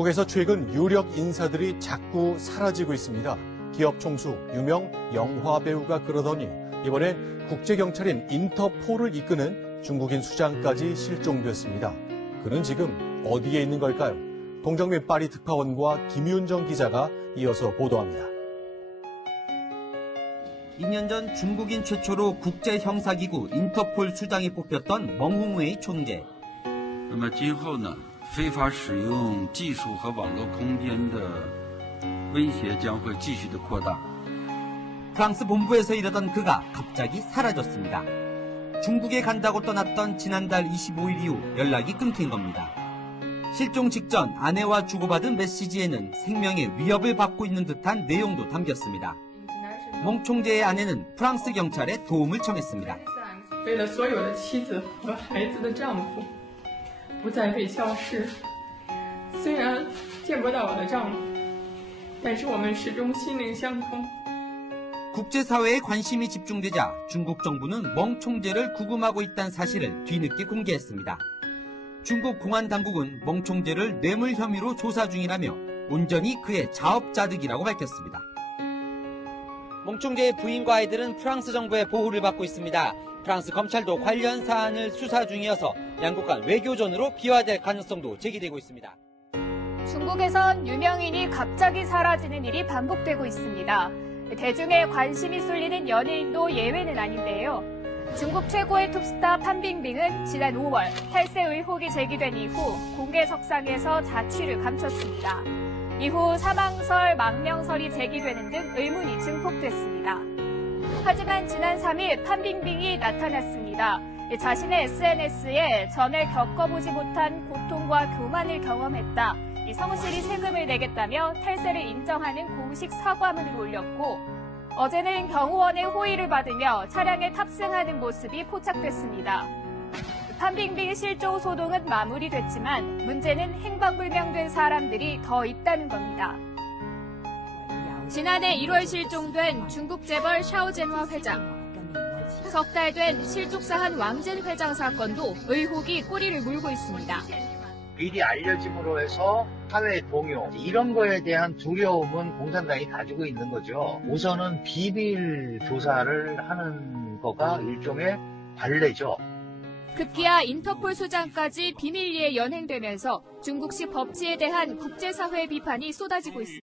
중국에서 최근 유력 인사들이 자꾸 사라지고 있습니다. 기업 총수, 유명 영화 배우가 그러더니 이번엔 국제경찰인 인터폴을 이끄는 중국인 수장까지 실종됐습니다. 그는 지금 어디에 있는 걸까요? 동정민 파리 특파원과 김윤정 기자가 이어서 보도합니다. 2년 전 중국인 최초로 국제형사기구 인터폴 수장이 뽑혔던 멍홍웨이 총재. 那么今后呢，非法使用技术和网络空间的威胁将会继续的扩大。 프랑스 본부에서 일하던 그가 갑자기 사라졌습니다. 중국에 간다고 떠났던 지난달 25일 이후 연락이 끊긴 겁니다. 실종 직전 아내와 주고받은 메시지에는 생명의 위협을 받고 있는 듯한 내용도 담겼습니다. 멍 총재의 아내는 프랑스 경찰에 도움을 청했습니다. 为了所有的妻子和孩子的丈夫不再被消失。虽然见不到我的丈夫，但是我们始终心灵相通。 국제사회에 관심이 집중되자 중국 정부는 멍 총재를 구금하고 있다는 사실을 뒤늦게 공개했습니다. 중국 공안 당국은 멍 총재를 뇌물 혐의로 조사 중이라며 온전히 그의 자업자득이라고 밝혔습니다. 멍 총재의 부인과 아이들은 프랑스 정부의 보호를 받고 있습니다. 프랑스 검찰도 관련 사안을 수사 중이어서 양국 간 외교전으로 비화될 가능성도 제기되고 있습니다. 중국에선 유명인이 갑자기 사라지는 일이 반복되고 있습니다. 대중의 관심이 쏠리는 연예인도 예외는 아닌데요. 중국 최고의 톱스타 판빙빙은 지난 5월 탈세 의혹이 제기된 이후 공개석상에서 자취를 감췄습니다. 이후 사망설, 망명설이 제기되는 등 의문이 증폭됐습니다. 하지만 지난 3일 판빙빙이 나타났습니다. 자신의 SNS에 전에 겪어보지 못한 고통과 교만을 경험했다. 성실히 세금을 내겠다며 탈세를 인정하는 공식 사과문을 올렸고 어제는 경호원의 호의를 받으며 차량에 탑승하는 모습이 포착됐습니다. 판빙빙 실종 소동은 마무리됐지만 문제는 행방불명된 사람들이 더 있다는 겁니다. 지난해 1월 실종된 중국 재벌 샤오젠화 회장. 석 달 된 실족사한 왕젠 회장 사건도 의혹이 꼬리를 물고 있습니다. 미리 알려짐으로 해서 사회 동요 이런 거에 대한 두려움은 공산당이 가지고 있는 거죠. 우선은 비밀 조사를 하는 거가 일종의 관례죠. 급기야 인터폴 수장까지 비밀리에 연행되면서 중국식 법치에 대한 국제사회 비판이 쏟아지고 있습니다.